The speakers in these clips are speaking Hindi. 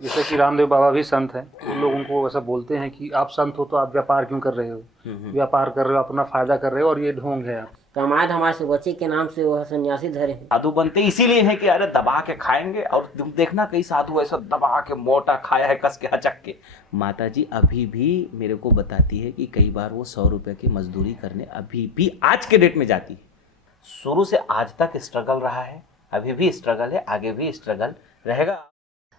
जैसे कि रामदेव बाबा भी संत हैं, तो लोग उनको ऐसा बोलते हैं कि आप संत हो तो आप व्यापार क्यों कर रहे हो, व्यापार कर रहे हो, अपना फायदा कर रहे हो और ये ढोंग है। आप कमाद हमारे से बच्चे के नाम से वह सन्यासी धरे हैं। साधु बनते इसीलिए है कि अरे दबा के खाएंगे, और तुम देखना कई साधु ऐसा दबा के मोटा खाया है कस के हचक के। माता जी अभी भी मेरे को बताती है कि कई बार वो 100 रुपए की मजदूरी करने अभी भी आज के डेट में जाती है। शुरू से आज तक स्ट्रगल रहा है, अभी भी स्ट्रगल है, आगे भी स्ट्रगल रहेगा।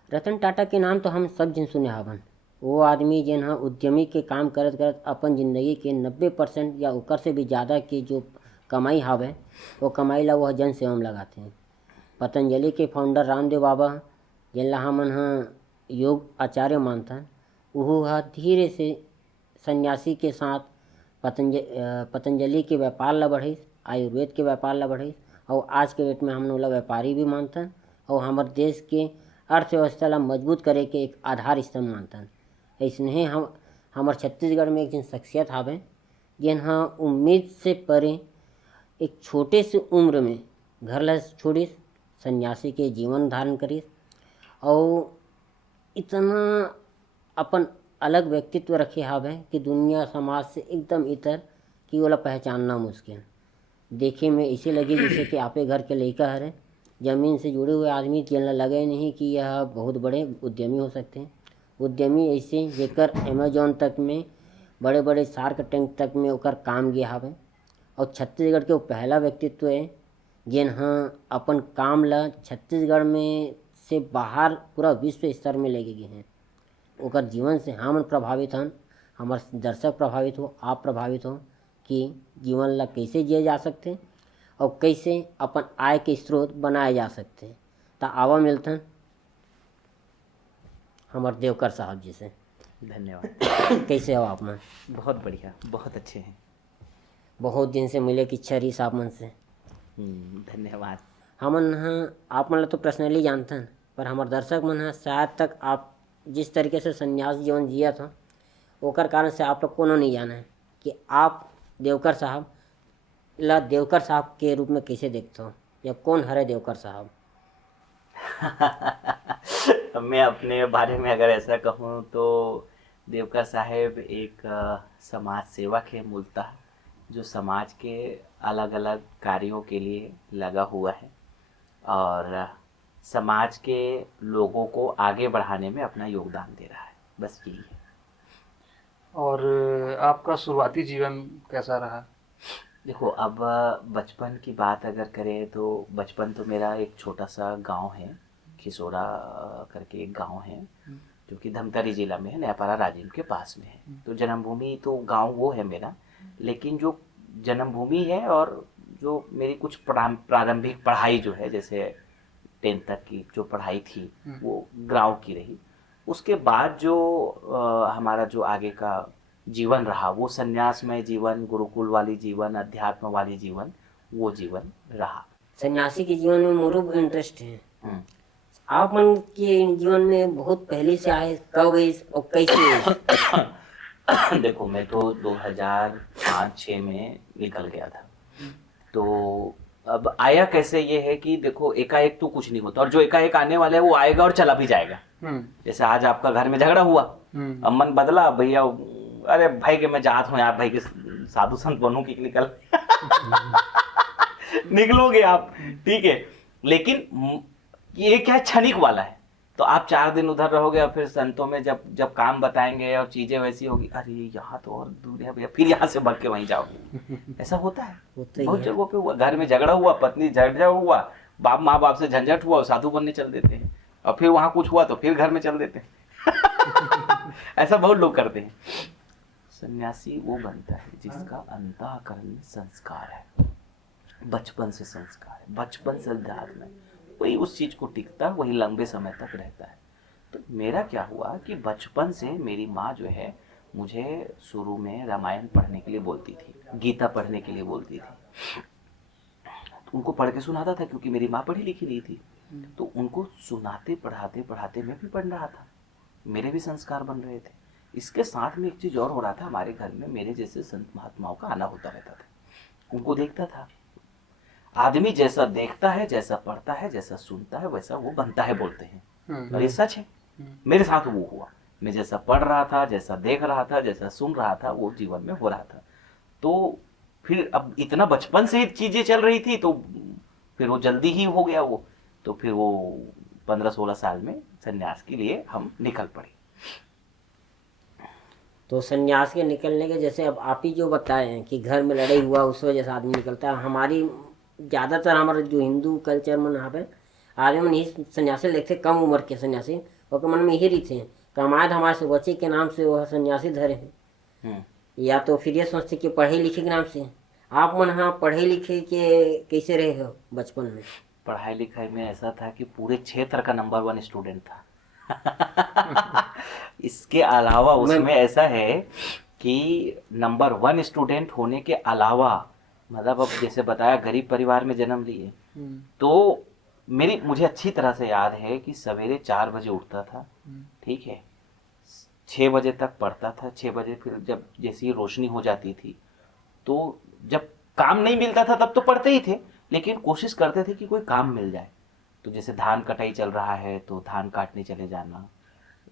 रतन टाटा के नाम तो हम सब जन सुने हवन। वो आदमी जिन हाँ उद्यमी के काम करत करत अपन जिंदगी के 90% या ओकर से भी ज़्यादा की जो कमाई हावे वो कमाई ला वह जन सेवा में लगाते हैं। पतंजलि के फाउंडर रामदेव बाबा जिनला हमन हाँ योग आचार्य मानता, वह हा धीरे से सन्यासी के साथ पतंजलि के व्यापार ला बढ़ाइस, आयुर्वेद के व्यापार ला बढ़ाइस, और आज के डेट में हम लोग व्यापारी भी मानता और हमारे देश के अर्थव्यवस्था ला मजबूत करे के एक आधार स्तंभ मानता। ऐसने हम हमारे छत्तीसगढ़ में एक जन शख्सियत हावे जिन हाँ उम्मीद से परे एक छोटे से उम्र में घर ला छोड़िस, सन्यासी के जीवन धारण करिस और इतना अपन अलग व्यक्तित्व रखे हावे कि दुनिया समाज से एकदम इतर कि ओला पहचानना मुश्किल। देखे में ऐसे लगे जैसे कि आपे घर के लड़का हरे, जमीन से जुड़े हुए आदमी जिनला लगे नहीं कि यह बहुत बड़े उद्यमी हो सकते हैं। उद्यमी ऐसे जेकर अमेजोन तक में बड़े बड़े शार्क टैंक तक में ओकर काम गया हवे, और छत्तीसगढ़ के वो पहला व्यक्तित्व है जिन हाँ अपन काम ला छत्तीसगढ़ में से बाहर पूरा विश्व स्तर में लेके गए हैं। ओकर जीवन से हम प्रभावित हन, हमारे दर्शक प्रभावित हो, आप प्रभावित हो कि जीवन ला कैसे जिए जा सकते और कैसे अपन आय के स्रोत बनाए जा सकते हैं। तो आवा मिलतन हमारे देवकर साहब जी से। धन्यवाद। कैसे हो आप मन? बहुत बढ़िया, बहुत अच्छे हैं। बहुत दिन से मिले की इच्छा रही साहब मन से। धन्यवाद। हमन हाँ आप मन ला तो पर्सनली जानते हैं, पर हमारे दर्शक मन हाँ शायद तक आप जिस तरीके से संन्यास जीवन जिया था ओकर कारण से आप लोग को नहीं जाना है कि आप देवकर साहब ला देवकर साहब के रूप में कैसे देखते हो, या कौन हरे देवकर साहब? मैं अपने बारे में अगर ऐसा कहूँ तो देवकर साहब एक समाज सेवक है मूलतः, जो समाज के अलग अलग कार्यों के लिए लगा हुआ है और समाज के लोगों को आगे बढ़ाने में अपना योगदान दे रहा है। बस यही है। और आपका शुरुआती जीवन कैसा रहा? देखो, अब बचपन की बात अगर करें तो बचपन तो मेरा एक छोटा सा गांव है, खिसोरा करके एक गांव है जो कि धमतरी जिला में है, नयापारा राजीव के पास में है। तो जन्मभूमि तो गांव वो है मेरा, लेकिन जो जन्मभूमि है और जो मेरी कुछ प्रारंभिक पढ़ाई जो है, जैसे 10th तक की जो पढ़ाई थी वो गाँव की रही। उसके बाद जो हमारा जो आगे का जीवन रहा वो संन्यासमय जीवन, गुरुकुल वाली जीवन, अध्यात्म वाली जीवन, वो जीवन रहा। सन्यासी के जीवन में मोरू भी इंटरेस्ट है। आप मन के जीवन में बहुत पहले से आए, कब आए और कैसे आए? देखो, मैं तो 2005-06 में निकल गया था। तो अब आया कैसे ये है कि देखो, एकाएक तो कुछ नहीं होता, और जो एकाएक आने वाला है वो आएगा और चला भी जाएगा। जैसे आज आपका घर में झगड़ा हुआ, अब मन बदला, भैया अरे भाई के मैं चाहता हूँ यार भाई के साधु संत बनूं कि निकल निकलोगे आप, ठीक है, लेकिन ये क्या क्षणिक वाला है। तो आप 4 दिन उधर रहोगे और फिर संतों में जब काम बताएंगे और चीजें वैसी होगी, अरे यहाँ तो और दूर है भैया, फिर यहाँ से भग के वहीं जाओगे। ऐसा होता है बहुत जगहों पे हुआ। घर में झगड़ा हुआ, पत्नी झगड़ा हुआ, माँ बाप से झंझट हुआ, साधु बनने चल देते हैं, और फिर वहां कुछ हुआ तो फिर घर में चल देते हैं। ऐसा बहुत लोग करते हैं। सन्यासी वो बनता है जिसका अंतःकरण में संस्कार है, बचपन से संस्कार है, बचपन से अध्यात्म है, वही उस चीज को टिकता है, वही लंबे समय तक रहता है। तो मेरा क्या हुआ कि बचपन से मेरी माँ जो है मुझे शुरू में रामायण पढ़ने के लिए बोलती थी, गीता पढ़ने के लिए बोलती थी। तो उनको पढ़ के सुनाता था, क्योंकि मेरी माँ पढ़ी लिखी नहीं थी। तो उनको सुनाते पढ़ाते पढ़ाते मैं भी पढ़ रहा था, मेरे भी संस्कार बन रहे थे। इसके साथ में एक चीज और हो रहा था, हमारे घर में मेरे जैसे संत महात्माओं का आना होता रहता था, उनको देखता था। आदमी जैसा देखता है, जैसा पढ़ता है, जैसा सुनता है, वैसा वो बनता है, बोलते हैं, और ये सच है। मेरे साथ वो हुआ। मैं जैसा पढ़ रहा था, जैसा देख रहा था, जैसा सुन रहा था, वो जीवन में हो रहा था। तो फिर अब इतना बचपन से ही चीजें चल रही थी, तो फिर वो जल्दी ही हो गया वो। तो फिर वो 15-16 साल में संन्यास के लिए हम निकल पड़े। तो संन्यास के निकलने के जैसे अब आप ही जो बताए हैं कि घर में लड़ाई हुआ उस वजह से आदमी निकलता है, हमारी ज़्यादातर हमारे जो हिंदू कल्चर में यहाँ पे आदमी में नहीं सन्यासी लिखते, कम उम्र के सन्यासी, और मन में यही रीते हैं कमायद हमारे से बच्चे के नाम से वह सन्यासी धरे हैं, या तो फिर ये सोचते कि पढ़े लिखे के नाम से। आप मन हाँ पढ़े लिखे के कैसे रहे हो बचपन में? पढ़ाई लिखाई में ऐसा था कि पूरे क्षेत्र का नंबर 1 स्टूडेंट था। इसके अलावा उसमें ऐसा है कि नंबर 1 स्टूडेंट होने के अलावा, मतलब अब जैसे बताया गरीब परिवार में जन्म लिए, तो मुझे अच्छी तरह से याद है कि सवेरे 4 बजे उठता था, ठीक है, 6 बजे तक पढ़ता था। 6 बजे फिर जब जैसे ही रोशनी हो जाती थी, तो जब काम नहीं मिलता था तब तो पढ़ते ही थे, लेकिन कोशिश करते थे कि कोई काम मिल जाए। तो जैसे धान कटाई चल रहा है तो धान काटने चले जाना,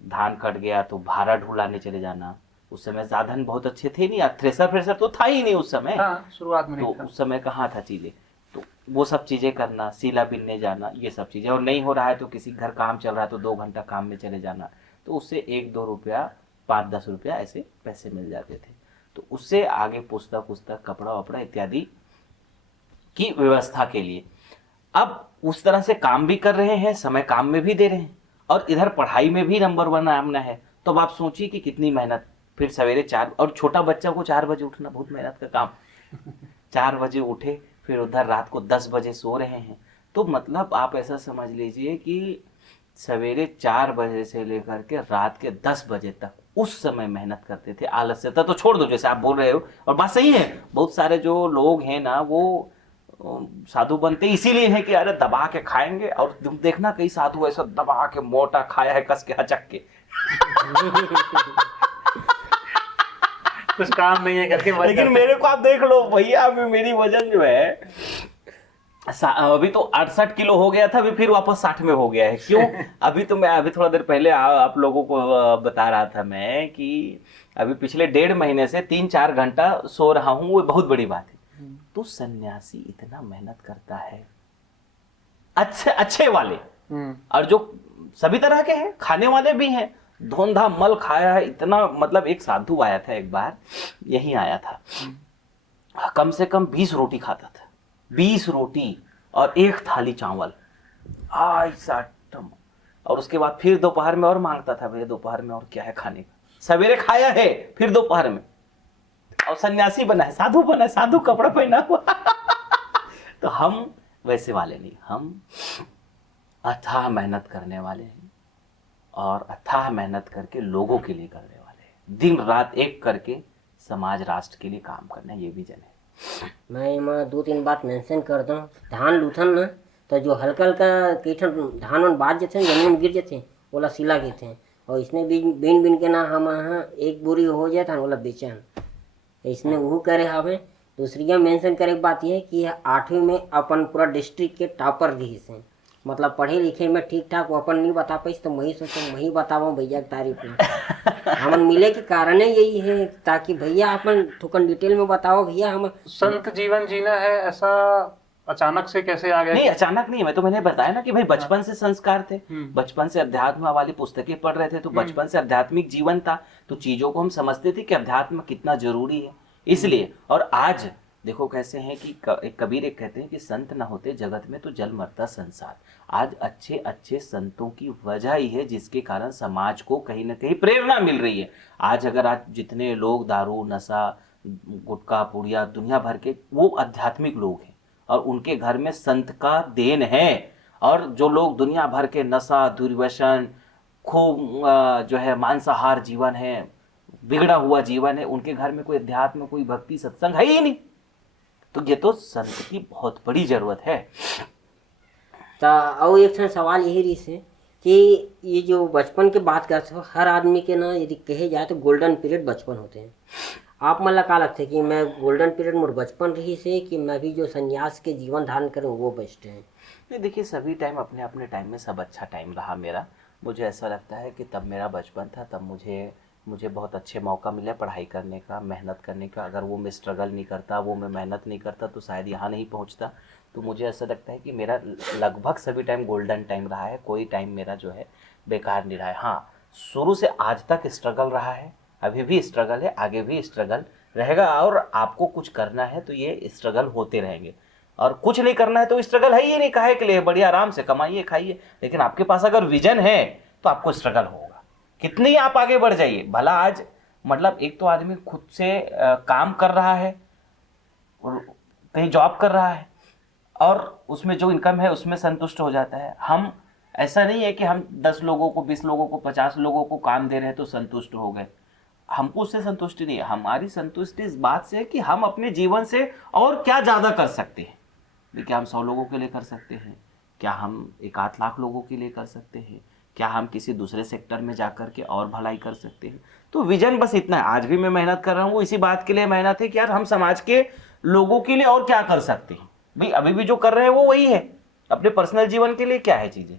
धान कट गया तो भारा ढुलाने चले जाना। उस समय साधन बहुत अच्छे थे नहीं, थ्रेसर तो था ही नहीं उस समय। शुरुआत में तो उस समय कहाँ था चीजें, तो वो सब चीजें करना, सीला बिनने जाना, ये सब चीजें। और नहीं हो रहा है तो किसी घर काम चल रहा है तो 2 घंटा काम में चले जाना, तो उससे 1-2 रुपया, 5-10 रुपया ऐसे पैसे मिल जाते थे। तो उससे आगे पुस्तक कपड़ा वपड़ा इत्यादि की व्यवस्था के लिए अब उस तरह से काम भी कर रहे हैं, समय काम में भी दे रहे हैं, और इधर पढ़ाई में भी नंबर 1 आमना है। तो अब आप सोचिए कि कितनी मेहनत। फिर सवेरे 4, और छोटा बच्चा को 4 बजे उठना बहुत मेहनत का काम। 4 बजे उठे, फिर उधर रात को 10 बजे सो रहे हैं। तो मतलब आप ऐसा समझ लीजिए कि सवेरे 4 बजे से लेकर के रात के 10 बजे तक उस समय मेहनत करते थे। आलस्यता तो छोड़ दो, जैसे आप बोल रहे हो, और बात सही है। बहुत सारे जो लोग हैं ना, वो साधु बनते इसीलिए है कि अरे दबा के खाएंगे, और तुम देखना कई साधु ऐसा दबा के मोटा खाया है, कस के हचक के। कुछ काम नहीं है करके। लेकिन मेरे को आप देख लो भैया, अभी मेरी वजन जो है अभी तो 68 किलो हो गया था, अभी फिर वापस 60 में हो गया है। क्यों? अभी तो मैं अभी थोड़ा देर पहले आप लोगों को बता रहा था मैं कि अभी पिछले 1.5 महीने से 3-4 घंटा सो रहा हूँ, वो बहुत बड़ी बात है। तो सन्यासी इतना मेहनत करता है, अच्छे वाले, और जो सभी तरह के हैं, खाने वाले भी हैं, धोंधा मल खाया है इतना। मतलब एक साधु आया था एक बार, यहीं आया था, कम से कम 20 रोटी खाता था, 20 रोटी और 1 थाली चावल, और उसके बाद फिर दोपहर में और मांगता था, भैया दोपहर में और क्या है खाने का। सवेरे खाया है, फिर दोपहर में, और सन्यासी बना है, साधु बना है, साधु कपड़ा पहना हुआ। तो हम वैसे वाले नहीं, हम अथाह मेहनत करने वाले हैं, और अथाह मेहनत करके लोगों के लिए करने वाले हैं। दिन रात एक करके समाज राष्ट्र के लिए काम करना, ये भी जन है। मैं इमा 2-3 बात मेंशन कर दूँ। धान लूथन ना, तो जो हल्का कईठन धान और बाज जाते हैं, जमीन में गिर जाते हैं, बोला सिला कहते हैं। और इसने बीन के ना हम यहाँ 1 बोरी हो जाए था, बोला बेचन, इसने वो करे हमें। दूसरी मेंशन करे बात यह है कि 8वीं में अपन पूरा डिस्ट्रिक्ट के टॉपर रही से, मतलब पढ़े लिखे में ठीक ठाक, वो अपन नहीं बता पाई, तो मैं सोचूं मैं बताऊँ भैया की तारीफ में। हमन मिले के कारण यही है, ताकि भैया अपन थोड़ा डिटेल में बताओ भैया। हम संत जीवन जीना है, ऐसा अचानक से कैसे आ गया? नहीं, अचानक नहीं, मैंने बताया ना कि भाई बचपन से संस्कार थे, बचपन से अध्यात्म वाली पुस्तकें पढ़ रहे थे, तो बचपन से आध्यात्मिक जीवन था, तो चीजों को हम समझते थे कि अध्यात्म कितना जरूरी है, इसलिए। और आज देखो कैसे हैं कि कबीर एक कहते हैं कि संत ना होते जगत में तो जल मरता संसार। आज अच्छे संतों की वजह ही है, जिसके कारण समाज को कहीं ना कहीं प्रेरणा मिल रही है। आज जितने लोग दारू नशा गुटखा पुड़िया दुनिया भर के, वो आध्यात्मिक लोग हैं, और उनके घर में संत का देन है। और जो लोग दुनिया भर के नशा दुर्व्यसन खूब जो है मांसाहार जीवन है, बिगड़ा हुआ जीवन है, उनके घर में कोई अध्यात्म कोई भक्ति सत्संग है ही नहीं। तो ये तो संत की बहुत बड़ी जरूरत है। तो और एक सवाल यही रही से कि ये जो बचपन की बात करते हो, हर आदमी के ना यदि कहे जाए तो गोल्डन पीरियड बचपन होते हैं। आप मतलब का लगता है कि मैं गोल्डन पीरियड मोर बचपन रही से, कि मैं भी जो संन्यास के जीवन धारण करूँ वो बेस्ट है? नहीं, देखिए सभी टाइम अपने अपने टाइम में सब अच्छा टाइम रहा मेरा। मुझे ऐसा लगता है कि तब मेरा बचपन था, तब मुझे बहुत अच्छे मौका मिले पढ़ाई करने का, मेहनत करने का। अगर वो मैं स्ट्रगल नहीं करता, वो मैं मेहनत नहीं करता, तो शायद यहाँ नहीं पहुँचता। तो मुझे ऐसा लगता है कि मेरा लगभग सभी टाइम गोल्डन टाइम रहा है, कोई टाइम मेरा जो है बेकार नहीं रहा है। हाँ, शुरू से आज तक स्ट्रगल रहा है, अभी भी स्ट्रगल है, आगे भी स्ट्रगल रहेगा। और आपको कुछ करना है तो ये स्ट्रगल होते रहेंगे, और कुछ नहीं करना है तो स्ट्रगल है ही नहीं। काहे के लिए? बढ़िया आराम से कमाइए खाइए। लेकिन आपके पास अगर विजन है तो आपको स्ट्रगल होगा, कितनी आप आगे बढ़ जाइए। भला आज मतलब एक तो आदमी खुद से काम कर रहा है और कहीं जॉब कर रहा है और उसमें जो इनकम है उसमें संतुष्ट हो जाता है। हम ऐसा नहीं है कि हम 10 लोगों को, 20 लोगों को, 50 लोगों को काम दे रहे हैं तो संतुष्ट हो गए। हमको उससे संतुष्टि नहीं है। हमारी संतुष्टि इस बात से है कि हम अपने जीवन से और क्या ज़्यादा कर सकते हैं। क्या हम 100 लोगों के लिए कर सकते हैं? क्या हम 1-8 लाख लोगों के लिए कर सकते हैं? क्या हम किसी दूसरे सेक्टर में जाकर के और भलाई कर सकते हैं? तो विजन बस इतना है। आज भी मैं मेहनत कर रहा हूँ, इसी बात के लिए मेहनत है कि यार हम समाज के लोगों के लिए और क्या कर सकते हैं। भाई अभी भी जो कर रहे हैं वो वही है, अपने पर्सनल जीवन के लिए क्या है चीज़ें।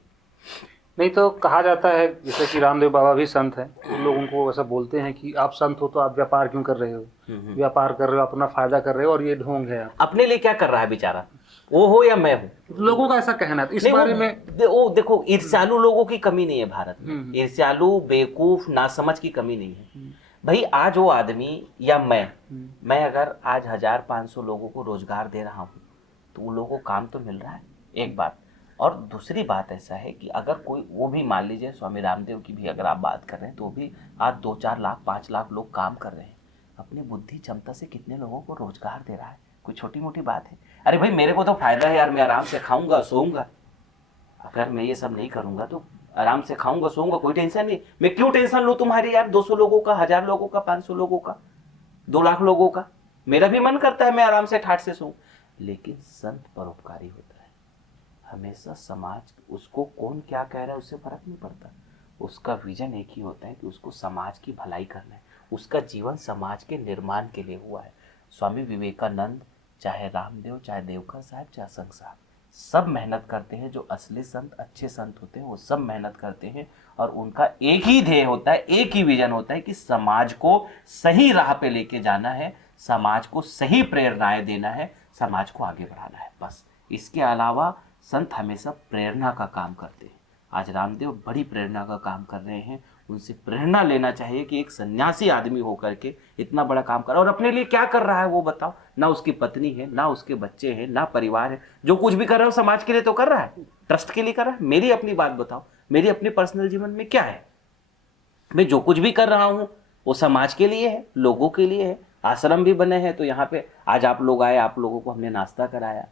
नहीं तो कहा जाता है, जैसे कि रामदेव बाबा भी संत हैं, उन लोगों को ऐसा बोलते हैं कि आप संत हो तो आप व्यापार क्यों कर रहे हो, व्यापार कर रहे हो, अपना फायदा कर रहे हो और ये ढोंग है। अपने लिए क्या कर रहा है बेचारा, वो हो या मैं हूँ? लोगों का ऐसा कहना है। इस नहीं, बारे में वो देखो, ईर्ष्यालु लोगों की कमी नहीं है भारत में। ईर्ष्यालु, बेवकूफ, नासमझ की कमी नहीं है। भाई आज वो आदमी या मैं अगर आज 1500 लोगों को रोजगार दे रहा हूँ तो उन लोगों को काम तो मिल रहा है, एक बात। और दूसरी बात ऐसा है कि अगर कोई, वो भी मान लीजिए स्वामी रामदेव की भी अगर आप बात कर रहे हैं, तो भी आज 2-4 लाख 5 लाख लोग काम कर रहे हैं। अपनी बुद्धि क्षमता से कितने लोगों को रोजगार दे रहा है, कोई छोटी मोटी बात है? अरे भाई मेरे को तो फायदा है यार, मैं आराम से खाऊंगा सोऊंगा। अगर मैं ये सब नहीं करूंगा तो आराम से खाऊंगा सोऊंगा, कोई टेंशन नहीं। मैं क्यों टेंशन लूँ तुम्हारी यार, 200 लोगों का, 1000 लोगों का, 500 लोगों का, 2 लाख लोगों का? मेरा भी मन करता है मैं आराम से ठाट से सोऊं। लेकिन संत परोपकारी होता है, हमेशा समाज, उसको कौन क्या कह रहा है उससे फर्क नहीं पड़ता। उसका विजन एक ही होता है कि उसको समाज की भलाई करना है। उसका जीवन समाज के निर्माण के लिए हुआ है। स्वामी विवेकानंद, चाहे रामदेव, चाहे देवकर साहब, चाहे संत साहब, सब मेहनत करते हैं। जो असली संत, अच्छे संत होते हैं, वो सब मेहनत करते हैं और उनका एक ही ध्येय होता है, एक ही विजन होता है कि समाज को सही राह पे लेके जाना है, समाज को सही प्रेरणाएं देना है, समाज को आगे बढ़ाना है, बस। इसके अलावा संत हमेशा प्रेरणा का काम करते हैं। आज रामदेव बड़ी प्रेरणा का काम कर रहे हैं। उनसे प्रेरणा लेना चाहिए कि एक सन्यासी आदमी होकर के इतना बड़ा काम कर रहा है और अपने लिए क्या कर रहा है वो बताओ। ना उसकी पत्नी है, ना उसके बच्चे हैं, ना परिवार है। जो कुछ भी कर रहा है वो समाज के लिए तो कर रहा है, ट्रस्ट के लिए कर रहा है। मेरी अपनी बात बताओ, मेरी अपने पर्सनल जीवन में क्या है? मैं जो कुछ भी कर रहा हूँ वो समाज के लिए है, लोगों के लिए है। आश्रम भी बने हैं, तो यहाँ पे आज आप लोग आए, आप लोगों को हमने नाश्ता कराया।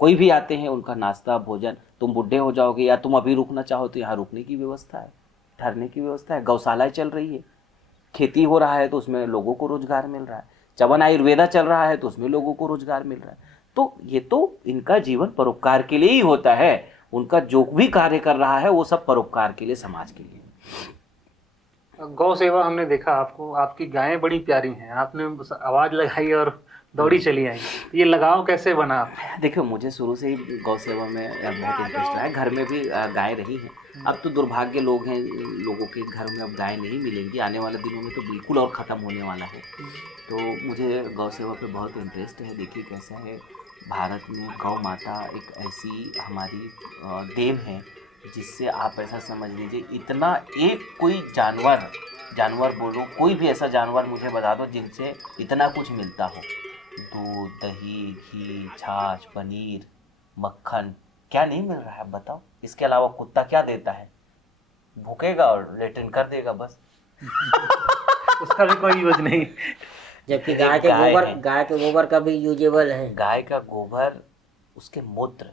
कोई भी आते हैं उनका नाश्ता भोजन, तुम बुढ़े हो जाओगे या तुम अभी रुकना चाहो तो यहाँ रुकने की व्यवस्था है, ठहरने की व्यवस्था है। गौशालाएं चल रही है, खेती हो रहा है तो उसमें लोगों को रोजगार मिल रहा है। चवन आयुर्वेदा चल रहा है तो उसमें लोगों को रोजगार मिल रहा है। तो ये तो इनका जीवन परोपकार के लिए ही होता है। उनका जो भी कार्य कर रहा है वो सब परोपकार के लिए, समाज के लिए। गौ सेवा हमने देखा आपको, आपकी गायें बड़ी प्यारी हैं, आपने बस आवाज लगाई और दौड़ी चली आई। ये लगाव कैसे बना? देखो, मुझे शुरू से ही गौ सेवा में बहुत इंटरेस्ट रहा है। घर में भी गाय रही हैं। अब तो दुर्भाग्य लोग हैं, लोगों के घर में अब गाय नहीं मिलेंगी। आने वाले दिनों में तो बिल्कुल और ख़त्म होने वाला है। तो मुझे गौ सेवा पे बहुत इंटरेस्ट है। देखिए कैसा है, भारत में गौ माता एक ऐसी हमारी देव है जिससे आप ऐसा समझ लीजिए, इतना एक कोई जानवर बोलो, कोई भी ऐसा जानवर मुझे बता दो जिनसे इतना कुछ मिलता हो। दूध, दही, घी, छाछ, पनीर, मक्खन, क्या नहीं मिल रहा है बताओ? इसके अलावा कुत्ता क्या देता है? भूखेगा और लेटिन कर देगा बस। उसका भी कोई यूज नहीं। जबकि गाय के गोबर का भी यूजेबल है। गाय का गोबर, उसके मूत्र,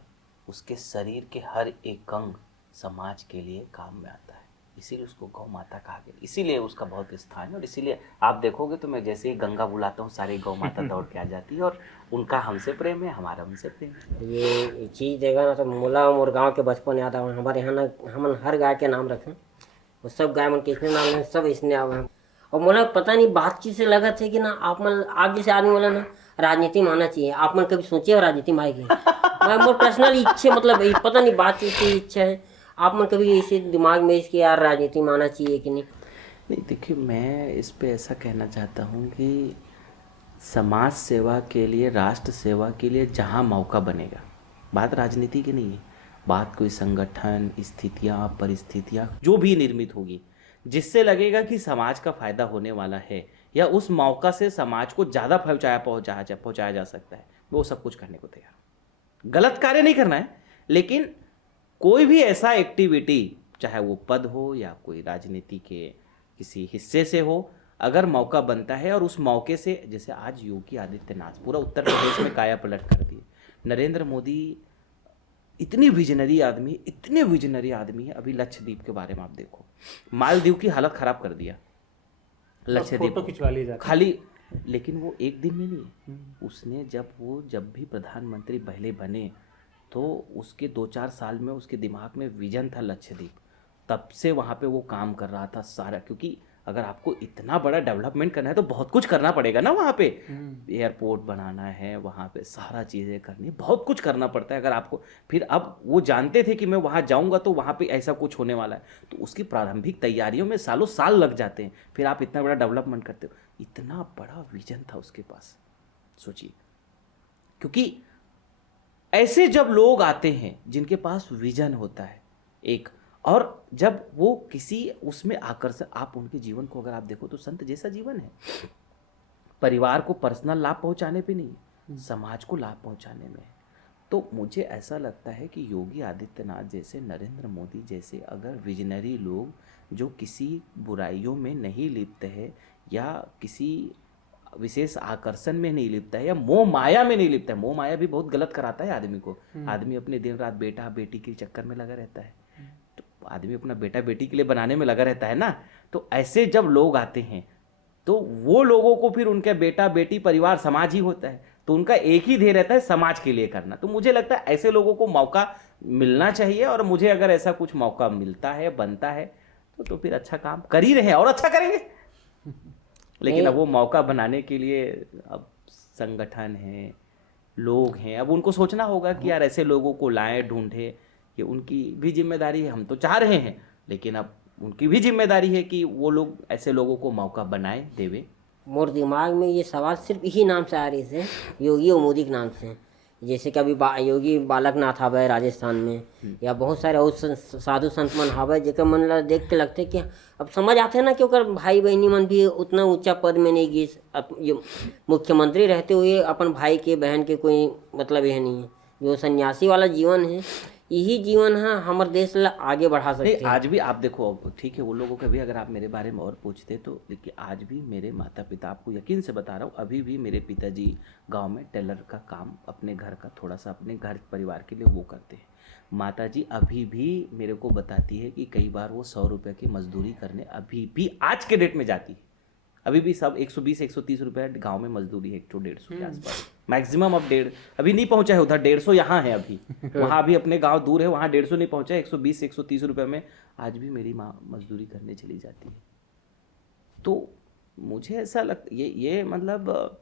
उसके शरीर के हर एक अंग समाज के लिए काम में आता है। इसीलिए उसको गौ माता कहा गया, इसीलिए उसका बहुत स्थान है। और इसीलिए आप देखोगे तो मैं जैसे ही गंगा बुलाता हूँ सारी गौ माता दौड़ के आ जाती है। और उनका हमसे प्रेम है, हमारा उनसे प्रेम है। ये चीज़ देखा ना तो मुला और गाँव के बचपन याद आवा। हमारे यहाँ ना हम हर गाय के नाम रखें, वो सब गाय मन के इसने नाम है, सब इसने आवा। और मुला पता नहीं बातचीत से लगा थे कि ना आप जैसे आदमी बोला ना राजनीति में आना चाहिए। आप मन कभी सोचे हो राजनीति में आएगी? मैं मोर पर्सनल इच्छा, मतलब पता नहीं बातचीत की इच्छा है। आप मन कभी इसे दिमाग में इसके यार राजनीति में आना चाहिए कि नहीं? नहीं देखिए, मैं इस पे ऐसा कहना चाहता हूँ कि समाज सेवा के लिए, राष्ट्र सेवा के लिए जहाँ मौका बनेगा, बात राजनीति की नहीं है, बात कोई संगठन, स्थितियाँ, परिस्थितियाँ जो भी निर्मित होगी जिससे लगेगा कि समाज का फायदा होने वाला है या उस मौका से समाज को ज़्यादा पहुँचाया जा सकता है, वो सब कुछ करने को तैयार हूँ। गलत कार्य नहीं करना है, लेकिन कोई भी ऐसा एक्टिविटी, चाहे वो पद हो या कोई राजनीति के किसी हिस्से से हो, अगर मौका बनता है और उस मौके से, जैसे आज योगी आदित्यनाथ पूरा उत्तर प्रदेश में काया पलट कर दिए, नरेंद्र मोदी इतने विजनरी आदमी है। अभी लक्षद्वीप के बारे में आप देखो, मालदीव की हालत खराब कर दिया लक्षद्वीप फोटो खिंचवा ली जाती खाली, लेकिन वो एक दिन में नहीं है। उसने जब भी प्रधानमंत्री पहले बने तो उसके 2-4 साल में उसके दिमाग में विजन था लक्षद्वीप, तब से वहाँ पे वो काम कर रहा था सारा, क्योंकि अगर आपको इतना बड़ा डेवलपमेंट करना है तो बहुत कुछ करना पड़ेगा ना, वहाँ पे एयरपोर्ट बनाना है, वहाँ पे सारा चीज़ें करनी, बहुत कुछ करना पड़ता है अगर आपको। फिर अब वो जानते थे कि मैं वहाँ जाऊँगा तो वहाँ पे ऐसा कुछ होने वाला है, तो उसकी प्रारंभिक तैयारियों में सालों साल लग जाते हैं, फिर आप इतना बड़ा डेवलपमेंट करते हो। इतना बड़ा विजन था उसके पास, सोचिए। क्योंकि ऐसे जब लोग आते हैं जिनके पास विजन होता है एक, और जब वो किसी उसमें आकर्षण, आप उनके जीवन को अगर आप देखो तो संत जैसा जीवन है, परिवार को पर्सनल लाभ पहुंचाने पे नहीं, समाज को लाभ पहुंचाने में। तो मुझे ऐसा लगता है कि योगी आदित्यनाथ जैसे, नरेंद्र मोदी जैसे अगर विजनरी लोग जो किसी बुराइयों में नहीं लिप्त है या किसी विशेष आकर्षण में नहीं लिपता है या मोह माया में नहीं लिपता है, मोह माया भी बहुत गलत कराता है आदमी को। आदमी अपने दिन रात बेटा बेटी के चक्कर में लगा रहता है, तो आदमी अपना बेटा बेटी के लिए बनाने में लगा रहता है ना। तो ऐसे जब लोग आते हैं तो वो लोगों को फिर उनके बेटा बेटी परिवार समाज ही होता है, तो उनका एक ही ध्येय रहता है समाज के लिए करना। तो मुझे लगता है ऐसे लोगों को मौका मिलना चाहिए, और मुझे अगर ऐसा कुछ मौका मिलता है, बनता है, तो फिर अच्छा काम कर ही रहे हैं और अच्छा करेंगे। लेकिन अब वो मौका बनाने के लिए अब संगठन है, लोग हैं, अब उनको सोचना होगा कि यार ऐसे लोगों को लाएं, ढूंढे, ये उनकी भी जिम्मेदारी है। हम तो चाह रहे हैं, लेकिन अब उनकी भी जिम्मेदारी है कि वो लोग ऐसे लोगों को मौका बनाए देवे। मोर दिमाग में ये सवाल सिर्फ यही नाम से आ रही है, योगी और मोदी के नाम से। जैसे कि अभी योगी बालकनाथ हवे राजस्थान में, या बहुत सारे और साधु संत मन हवे जेकर मन ला देख के लगते कि अब समझ आते ना कि ओकर भाई बहनी मन भी उतना ऊंचा पद में नहीं गिस। अब मुख्यमंत्री रहते हुए अपन भाई के बहन के कोई मतलब यह नहीं है। जो सन्यासी वाला जीवन है, यही जीवन है हमारे देश ला आगे बढ़ा सकते हैं। आज भी आप देखो, अब ठीक है वो लोगों का भी अगर आप मेरे बारे में और पूछते तो, लेकिन आज भी मेरे माता पिता, आपको यकीन से बता रहा हूँ, अभी भी मेरे पिताजी गांव में टेलर का काम अपने घर का थोड़ा सा अपने घर परिवार के लिए वो करते हैं। माताजी अभी भी मेरे को बताती है कि कई बार वो 100 रुपये की मजदूरी करने अभी भी आज के डेट में जाती है। अभी भी सब 120-130 रुपये गाँव में मजदूरी है, 150 के आसपास मैक्सिमम। अब 150 अभी नहीं पहुंचा है उधर, 150 यहाँ है अभी। वहाँ भी अपने गांव दूर है, वहाँ 150 नहीं पहुंचा है, 120-130 रुपये में आज भी मेरी माँ मजदूरी करने चली जाती है। तो मुझे ऐसा लगता ये मतलब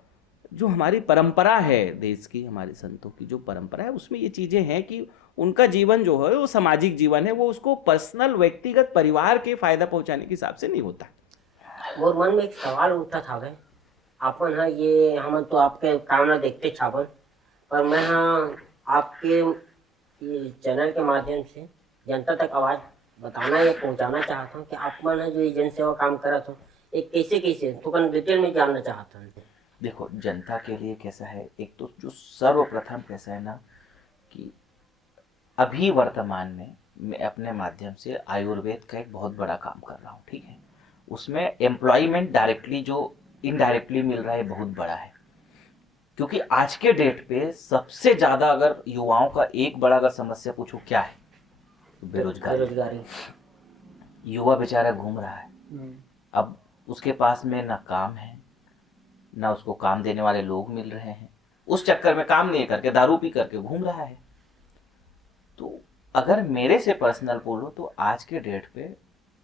जो हमारी परंपरा है देश की, हमारे संतों की जो परंपरा है, उसमें ये चीज़ें हैं कि उनका जीवन जो है वो सामाजिक जीवन है, वो उसको पर्सनल व्यक्तिगत परिवार के फायदा पहुँचाने के हिसाब से नहीं होता। मोर मन में एक सवाल उठता था भाई, अपन है ये हम तो आपके काम ना देखते छापन, पर मैं हाँ आपके ये चैनल के माध्यम से जनता तक आवाज़ बताना या पहुंचाना चाहता हूँ कि आप मन है जो ये जन सेवा काम करत हो, एक कैसे थोड़ा डिटेल में जानना चाहता हूँ। देखो जनता के लिए कैसा है, एक तो जो सर्वप्रथम कैसा है ना कि अभी वर्तमान में मैं अपने माध्यम से आयुर्वेद का एक बहुत बड़ा काम कर रहा हूँ, ठीक है। उसमें एम्प्लॉयमेंट डायरेक्टली जो इनडायरेक्टली मिल रहा है बहुत बड़ा है, क्योंकि आज के डेट पे सबसे ज्यादा अगर युवाओं का एक बड़ा अगर समस्या पूछो क्या है, बेरोजगारी। युवा बेचारा घूम रहा है, अब उसके पास में ना काम है, ना उसको काम देने वाले लोग मिल रहे हैं, उस चक्कर में काम नहीं करके दारू पी करके घूम रहा है। तो अगर मेरे से पर्सनल बोलो तो आज के डेट पे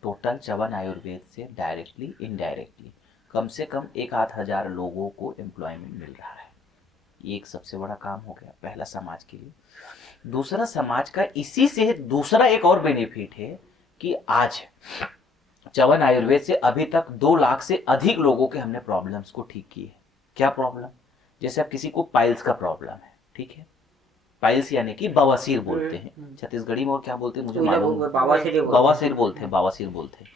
टोटल चवन आयुर्वेद से डायरेक्टली इनडायरेक्टली कम से कम 1-8 हज़ार लोगों को एम्प्लॉयमेंट मिल रहा है। ये एक सबसे बड़ा काम हो गया पहला समाज के लिए। दूसरा समाज का इसी से दूसरा एक और बेनिफिट है कि आज चवन आयुर्वेद से अभी तक 2 लाख से अधिक लोगों के हमने प्रॉब्लम्स को ठीक किए। क्या प्रॉब्लम? जैसे अब किसी को पाइल्स का प्रॉब्लम है, ठीक है, पाइल्स यानी कि बवासीर बोलते हैं छत्तीसगढ़ी में, और क्या बोलते हैं मुझे मालूम, बवासीर बोलते हैं, बवासीर बोलते हैं।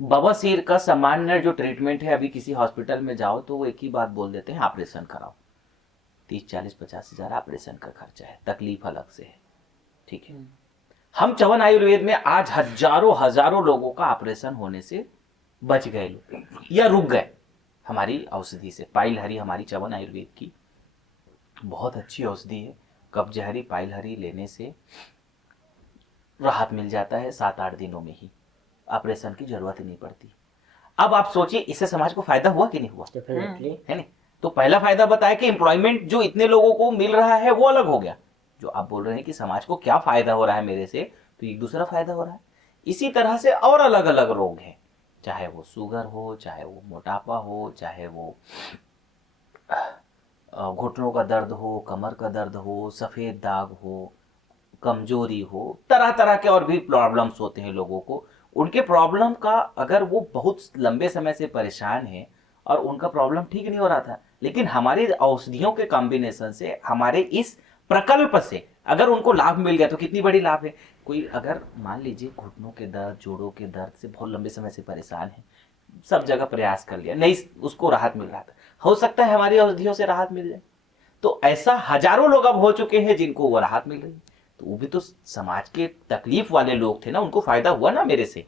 बवासीर का सामान्य जो ट्रीटमेंट है, अभी किसी हॉस्पिटल में जाओ तो वो एक ही बात बोल देते हैं, ऑपरेशन कराओ। 30, 40, 50 हजार ऑपरेशन का खर्चा है, तकलीफ अलग से है, ठीक है। हम चवन आयुर्वेद में आज हजारों लोगों का ऑपरेशन होने से बच गए लोग या रुक गए हमारी औषधि से। पाइल हरी हमारी चवन आयुर्वेद की बहुत अच्छी औषधि है। कब्ज हरी, पाइल हरी लेने से राहत मिल जाता है 7-8 दिनों में ही, ऑपरेशन की जरूरत ही नहीं पड़ती। अब आप सोचिए इससे समाज को फायदा हुआ कि नहीं हुआ? डेफिनेटली है नहीं? तो पहला फायदा बताया कि एम्प्लॉयमेंट जो इतने लोगों को मिल रहा है वो अलग हो गया। जो आप बोल रहे हैं कि समाज को क्या फायदा हो रहा है मेरे से, तो एक दूसरा फायदा हो रहा है। इसी तरह से और अलग अलग रोग हैं, चाहे वो शुगर हो, चाहे वो मोटापा हो, चाहे वो घुटनों का दर्द हो, कमर का दर्द हो, सफेद दाग हो, कमजोरी हो, तरह तरह के और भी प्रॉब्लम्स होते हैं लोगों को। उनके प्रॉब्लम का अगर वो बहुत लंबे समय से परेशान है और उनका प्रॉब्लम ठीक नहीं हो रहा था, लेकिन हमारी औषधियों के कॉम्बिनेशन से, हमारे इस प्रकल्प से अगर उनको लाभ मिल गया तो कितनी बड़ी लाभ है। कोई अगर मान लीजिए घुटनों के दर्द, जोड़ों के दर्द से बहुत लंबे समय से परेशान है, सब जगह प्रयास कर लिया, नहीं उसको राहत मिल रहा था, हो सकता है हमारी औषधियों से राहत मिल जाए। तो ऐसा हजारों लोग अब हो चुके हैं जिनको वो राहत मिल रही है। तो वो भी तो समाज के तकलीफ वाले लोग थे ना, उनको फायदा हुआ ना मेरे से।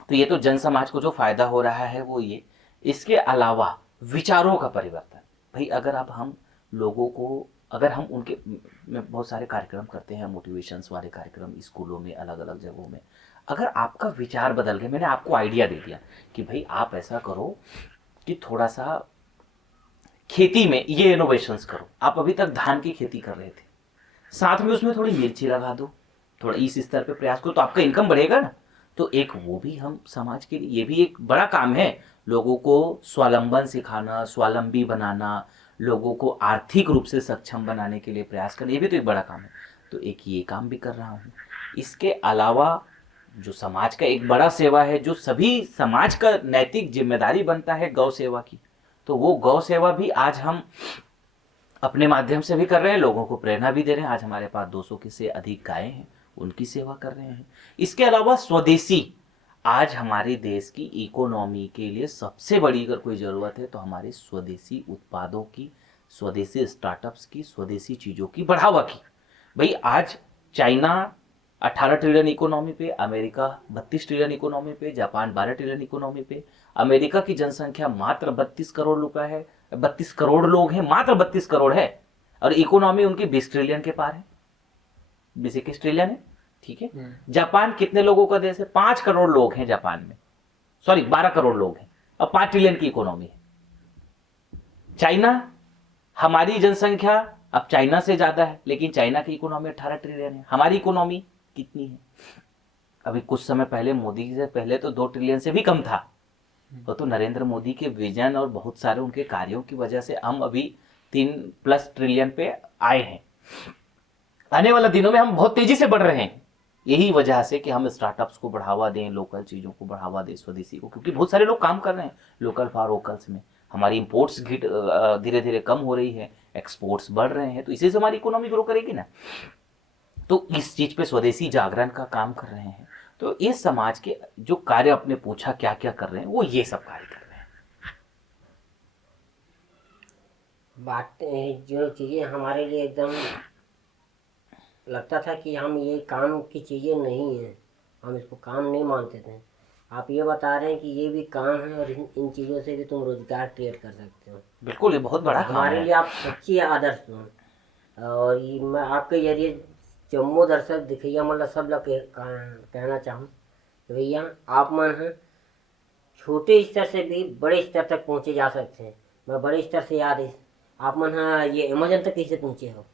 तो ये तो जन समाज को जो फायदा हो रहा है वो ये। इसके अलावा विचारों का परिवर्तन, भाई अगर अब हम लोगों को, अगर हम उनके में बहुत सारे कार्यक्रम करते हैं, मोटिवेशंस वाले कार्यक्रम स्कूलों में, अलग अलग जगहों में, अगर आपका विचार बदल गया, मैंने आपको आइडिया दे दिया कि भाई आप ऐसा करो कि थोड़ा सा खेती में ये इनोवेशंस करो। आप अभी तक धान की खेती कर रहे थे, साथ में उसमें थोड़ी मिर्ची लगा दो, थोड़ा इस स्तर पे प्रयास करो, तो आपका इनकम बढ़ेगा ना। तो एक वो भी हम समाज के लिए, ये भी एक बड़ा काम है, लोगों को स्वावलंबन सिखाना, स्वावलंबी बनाना, लोगों को आर्थिक रूप से सक्षम बनाने के लिए प्रयास करना, ये भी तो एक बड़ा काम है। तो एक ये काम भी कर रहा हूँ। इसके अलावा जो समाज का एक बड़ा सेवा है, जो सभी समाज का नैतिक जिम्मेदारी बनता है गौ सेवा की, तो वो गौ सेवा भी आज हम अपने माध्यम से भी कर रहे हैं, लोगों को प्रेरणा भी दे रहे हैं। आज हमारे पास 200 के से अधिक गायें हैं, उनकी सेवा कर रहे हैं। इसके अलावा स्वदेशी, आज हमारे देश की इकोनॉमी के लिए सबसे बड़ी अगर कोई ज़रूरत है तो हमारे स्वदेशी उत्पादों की, स्वदेशी स्टार्टअप्स की, स्वदेशी चीज़ों की बढ़ावा की। भाई आज चाइना 18 ट्रिलियन इकोनॉमी पे, अमेरिका 32 ट्रिलियन इकोनॉमी पे, जापान 12 ट्रिलियन इकोनॉमी पे। अमेरिका की जनसंख्या मात्र 32 करोड़ रुपए है, 32 करोड़ लोग हैं, मात्र 32 करोड़ है, और इकोनॉमी उनकी 20 ट्रिलियन के पार है, 20-21 ट्रिलियन है, ठीक है। जापान कितने लोगों का देश है? 5 करोड़ लोग हैं जापान में, सॉरी 12 करोड़ लोग हैं, और 5 ट्रिलियन की इकोनॉमी है। चाइना, हमारी जनसंख्या अब चाइना से ज्यादा है, लेकिन चाइना की इकोनॉमी 18 ट्रिलियन है। हमारी इकोनॉमी कितनी है? अभी कुछ समय पहले, मोदी से पहले तो 2 ट्रिलियन से भी कम था। तो नरेंद्र मोदी के विजन और बहुत सारे उनके कार्यों की वजह से हम अभी 3+ ट्रिलियन पे आए हैं। आने वाले दिनों में हम बहुत तेजी से बढ़ रहे हैं, यही वजह से कि हम स्टार्टअप्स को बढ़ावा दें, लोकल चीज़ों को बढ़ावा दें, स्वदेशी को, क्योंकि बहुत सारे लोग काम कर रहे हैं लोकल फॉर वोकल्स में। हमारी इंपोर्ट्स धीरे धीरे कम हो रही है, एक्सपोर्ट्स बढ़ रहे हैं, तो इसी से हमारी इकोनॉमी ग्रो करेगी ना। तो इस चीज़ पे स्वदेशी जागरण का काम कर रहे हैं। तो इस समाज के जो कार्य, आपने पूछा क्या क्या कर रहे हैं, वो ये सब कार्य कर रहे हैं। बात जो चीज़ें हमारे लिए एकदम लगता था कि हम ये काम की चीज़ें नहीं हैं, हम इसको काम नहीं मानते थे, आप ये बता रहे हैं कि ये भी काम है और इन चीज़ों से भी तुम रोजगार क्रिएट कर सकते हो। बिल्कुल, ये बहुत बड़ा काम हमारे है। लिए आप सच्ची आदर्श हो। और ये मैं आपके जरिए जम्मू दर्शक दिखैया मतलब सब लोग कहना चाहूँ कि भैया आप मन हैं छोटे स्तर से भी बड़े स्तर तक पहुँचे जा सकते हैं। मैं बड़े स्तर से याद है, आप मन हाँ ये अमेजन तक कैसे पहुँचे हो?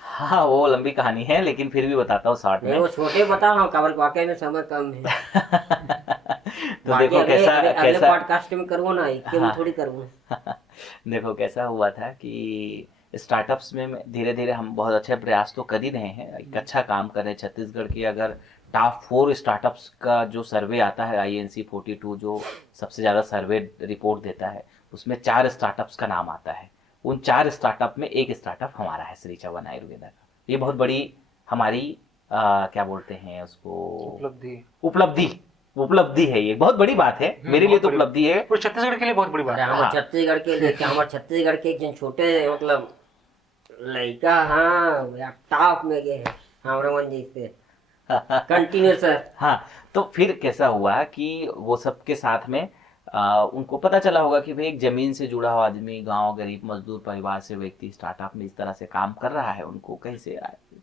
हाँ, वो लंबी कहानी है, लेकिन फिर भी बताता हूँ शॉर्ट में। वो छोटे बताओ, हाँ काबर वाकई में समय कम है। तो देखो कैसा अगले पॉडकास्ट में करूँ ना, इसके में थोड़ी करूँ। देखो कैसा हुआ था कि स्टार्टअप्स में धीरे धीरे हम बहुत अच्छे प्रयास तो कर ही रहे हैं, एक अच्छा काम कर रहे हैं। छत्तीसगढ़ की अगर टॉप 4 स्टार्टअप्स का जो सर्वे आता है INC42 जो सबसे ज़्यादा सर्वे रिपोर्ट देता है, उसमें 4 स्टार्टअप्स का नाम आता है। उन 4 स्टार्टअप में एक स्टार्टअप हमारा है, श्री चवन आयुर्वेदा का। ये बहुत बड़ी हमारी क्या बोलते हैं उसको, उपलब्धि है। ये बहुत बड़ी बात है मेरे लिए तो उपलब्धि है, और छत्तीसगढ़ के लिए बहुत बड़ी बात अरे है। हमारे छत्तीसगढ़ के लिए क्या, हमारे छत्तीसगढ़ के एक जन छोटे मतलब लड़का, हाँ यार टॉप में गए हैं हमारे मन जैसे कंटिन्यू सर। हाँ, तो फिर कैसा हुआ कि वो सबके साथ में उनको पता चला होगा कि भाई एक जमीन से जुड़ा हुआ आदमी, गांव गरीब मजदूर परिवार से व्यक्ति स्टार्टअप में इस तरह से काम कर रहा है, उनको कैसे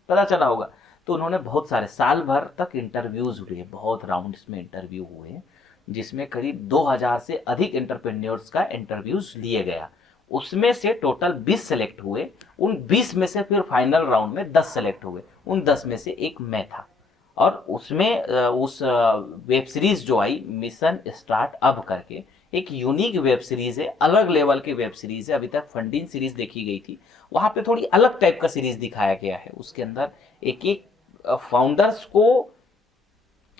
पता चला होगा। तो उन्होंने बहुत सारे साल भर तक इंटरव्यूज हुए, बहुत राउंड्स में इंटरव्यू हुए, जिसमें करीब 2000 से अधिक एंटरप्रेन्योर्स का इंटरव्यूज लिए गया। उसमें से टोटल 20 सेलेक्ट हुए। उन 20 में से फिर फाइनल राउंड में 10 सेलेक्ट हुए। उन 10 में से एक मैं था। और उसमें उस वेब सीरीज जो आई मिशन स्टार्ट अप करके, एक यूनिक वेब सीरीज है, अलग लेवल की वेब सीरीज है। अभी तक फंडिंग सीरीज देखी गई थी, वहां पे थोड़ी अलग टाइप का सीरीज दिखाया गया है। उसके अंदर एक एक फाउंडर्स को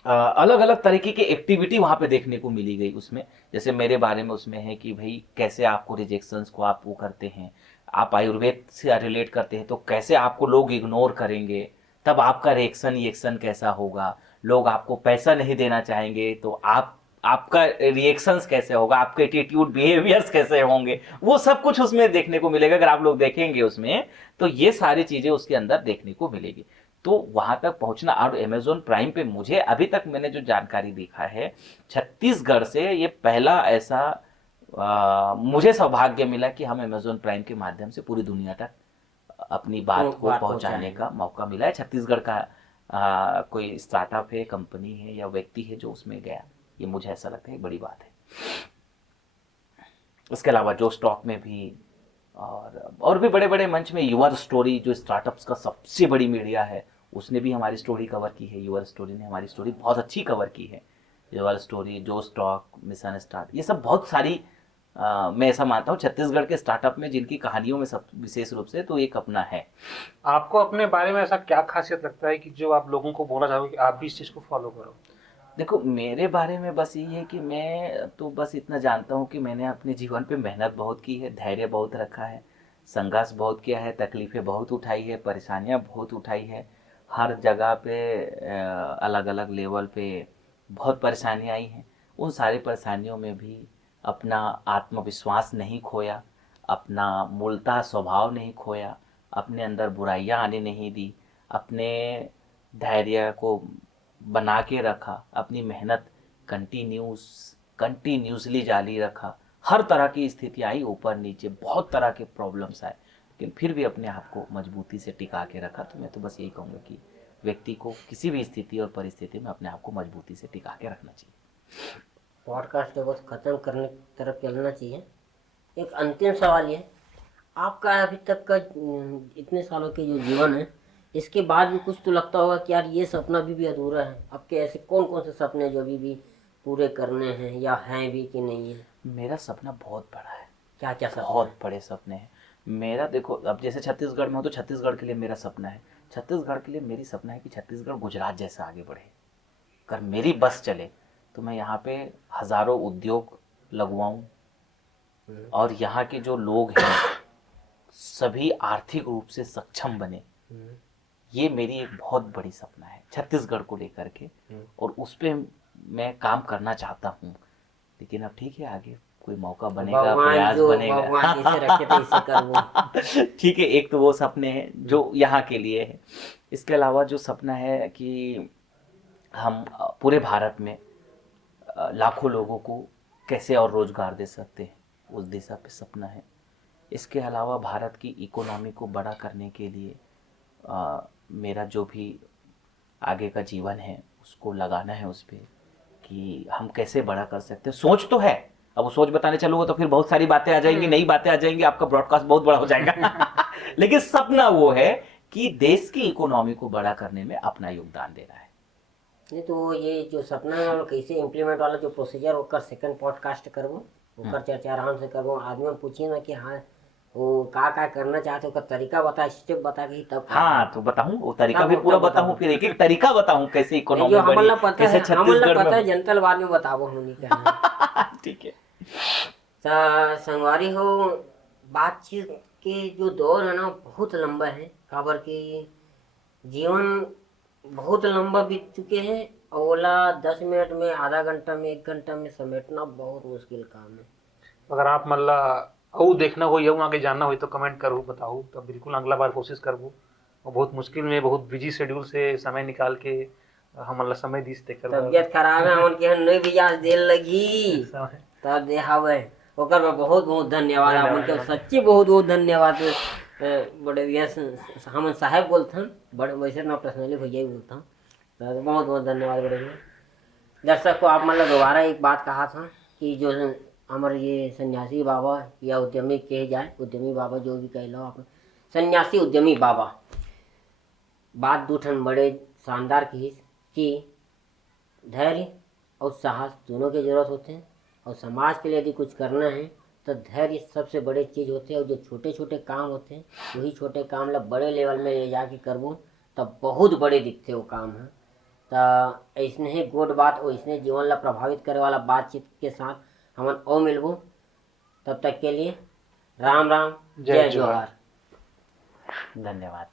अलग अलग तरीके की एक्टिविटी वहां पे देखने को मिली गई। उसमें जैसे मेरे बारे में उसमें है कि भाई कैसे आपको रिजेक्शंस को आप वो करते हैं, आप आयुर्वेद से रिलेट करते हैं तो कैसे आपको लोग इग्नोर करेंगे, तब आपका रिएक्शन कैसा होगा, लोग आपको पैसा नहीं देना चाहेंगे तो आपका रिएक्शंस कैसे होगा, आपके एटीट्यूड बिहेवियर्स कैसे होंगे, वो सब कुछ उसमें देखने को मिलेगा। अगर आप लोग देखेंगे उसमें तो ये सारी चीजें उसके अंदर देखने को मिलेगी। तो वहां तक पहुंचना, और अमेजोन प्राइम पे मुझे अभी तक मैंने जो जानकारी देखा है, छत्तीसगढ़ से ये पहला ऐसा मुझे सौभाग्य मिला कि हम अमेजोन प्राइम के माध्यम से पूरी दुनिया तक अपनी बात को पहुंचाने का मौका मिला है। छत्तीसगढ़ का कोई स्टार्टअप है, कंपनी है या व्यक्ति है जो उसमें गया, ये मुझे ऐसा लगता है एक बड़ी बात है। इसके अलावा जो स्टॉक में भी और भी बड़े बड़े मंच में यूवर स्टोरी जो स्टार्टअप्स का सबसे बड़ी मीडिया है, उसने भी हमारी स्टोरी कवर की है। यूवर स्टोरी ने हमारी स्टोरी बहुत अच्छी कवर की है। यूवर स्टोरी, जो स्टॉक, मिशन स्टार्ट, ये सब बहुत सारी मैं ऐसा मानता हूँ छत्तीसगढ़ के स्टार्टअप में जिनकी कहानियों में सब विशेष रूप से तो एक अपना है। आपको अपने बारे में ऐसा क्या खासियत लगता है कि जो आप लोगों को बोलना चाहोगे कि आप भी इस चीज़ को फॉलो करो? देखो, मेरे बारे में बस यही है कि मैं तो बस इतना जानता हूँ कि मैंने अपने जीवन पे मेहनत बहुत की है, धैर्य बहुत रखा है, संघर्ष बहुत किया है, तकलीफ़ें बहुत उठाई है, परेशानियाँ बहुत उठाई है। हर जगह पे अलग अलग लेवल पे बहुत परेशानियाँ आई हैं। उन सारी परेशानियों में भी अपना आत्मविश्वास नहीं खोया, अपना मूलतः स्वभाव नहीं खोया, अपने अंदर बुराइयाँ आने नहीं दी, अपने धैर्य को बना के रखा, अपनी मेहनत कंटिन्यूसली जारी रखा। हर तरह की स्थिति आई, ऊपर नीचे बहुत तरह के प्रॉब्लम्स आए, लेकिन फिर भी अपने आप को मजबूती से टिका के रखा। तो मैं तो बस यही कहूँगा कि व्यक्ति को किसी भी स्थिति और परिस्थिति में अपने आप को मजबूती से टिका के रखना चाहिए। पॉडकास्ट को बस ख़त्म करने की तरफ चलना चाहिए। एक अंतिम सवाल ये, आपका अभी तक का इतने सालों के जो जीवन है, इसके बाद भी कुछ तो लगता होगा कि यार ये सपना भी अधूरा है। आपके ऐसे कौन कौन से सपने जो अभी भी पूरे करने हैं या हैं भी कि नहीं है? मेरा सपना बहुत बड़ा है। क्या क्या सपना? बहुत बड़े सपने हैं मेरा। देखो, अब जैसे छत्तीसगढ़ में हो तो छत्तीसगढ़ के लिए मेरा सपना है, छत्तीसगढ़ के लिए मेरी सपना है कि छत्तीसगढ़ गुजरात जैसा आगे बढ़े। अगर मेरी बस चले तो मैं यहाँ पे हज़ारों उद्योग लगवाऊँ और यहाँ के जो लोग हैं सभी आर्थिक रूप से सक्षम बने। ये मेरी एक बहुत बड़ी सपना है छत्तीसगढ़ को लेकर के, और उस पर मैं काम करना चाहता हूँ। लेकिन अब ठीक है, आगे कोई मौका बनेगा, प्रयास बनेगा। ठीक है, एक तो वो सपने हैं जो यहाँ के लिए है। इसके अलावा जो सपना है कि हम पूरे भारत में लाखों लोगों को कैसे और रोजगार दे सकते हैं, उस दिशा पे सपना है। इसके अलावा भारत की इकोनॉमी को बड़ा करने के लिए मेरा जो भी आगे का जीवन है उसको लगाना है उस पर कि हम कैसे बड़ा कर सकते हैं। सोच तो है, अब वो सोच बताने चलूंगा तो फिर बहुत सारी बातें आ जाएंगी, नई बातें आ जाएंगी, आपका ब्रॉडकास्ट बहुत बड़ा हो जाएगा। लेकिन सपना वो है कि देश की इकोनॉमी को बड़ा करने में अपना योगदान देना है। नहीं तो ये जो सपना है और कैसे इम्प्लीमेंट वाला जो प्रोसीजर, वो कर सेकंड पॉडकास्ट करबो, वो कर चर्चा आराम से करबो। आदमी पूछिए ना कि हाँ वो का करना चाहते हो, का तरीका बता, स्टेप बता के ही तब हाँ तो बताऊं वो तरीका तब- भी पूरा तब बताओ। बताऊं, फिर एक एक तरीका बताऊं कैसे नहीं, इकोनॉमी जो बढ़ी, हमला पता कैसे है, हमला छत्तीसगढ़ पता है में। जनता बाद में बताबो हमनी का। ठीक है। संगवारी हो, बातचीत के जो दौर है ना बहुत लंबा है, काबर के जीवन बहुत लंबा बीत चुके हैं, और ओला 10 मिनट में, आधा घंटा में, 1 घंटा में समेटना बहुत मुश्किल काम है। अगर आप मतलब और देखना हो या आगे जानना हो तो कमेंट करूँ, बताऊँ, तो बिल्कुल अगला बार कोशिश करूँ। और बहुत मुश्किल में, बहुत बिजी शेड्यूल से समय निकाल के हम मतलब समय दीस ते कर तबियत खराब है, हमन के नहीं भी आज देर लगी तब दे हावे, ओकर में बहुत बहुत धन्यवाद आपन के, सच्ची बहुत बहुत धन्यवाद। बड़े भैया हमन साहब बोलथन, बड़े वैसे ना पर्सनली भैया ही बोलथन, तो बहुत बहुत धन्यवाद बड़े भैया। दर्शक को आप मतलब दोबारा एक बात कहा था कि जो हमारे ये सन्यासी बाबा या उद्यमी कहे जाए, उद्यमी बाबा जो भी कह लो आप, सन्यासी उद्यमी बाबा, बात दो ठन बड़े शानदार की कि धैर्य और साहस दोनों की जरूरत होते हैं, और समाज के लिए यदि कुछ करना है तो धैर्य सबसे बड़े चीज़ होते हैं, और जो छोटे छोटे काम होते हैं वही छोटे काम ला बड़े लेवल में ले जाके करबो तब बहुत बड़े दिखते वो काम है। तो ऐसने ही गोड बात और ऐसने जीवन ला प्रभावित करे वाला बातचीत के साथ हमन और मिलबो, तब तक के लिए राम राम, जय जोहार, धन्यवाद।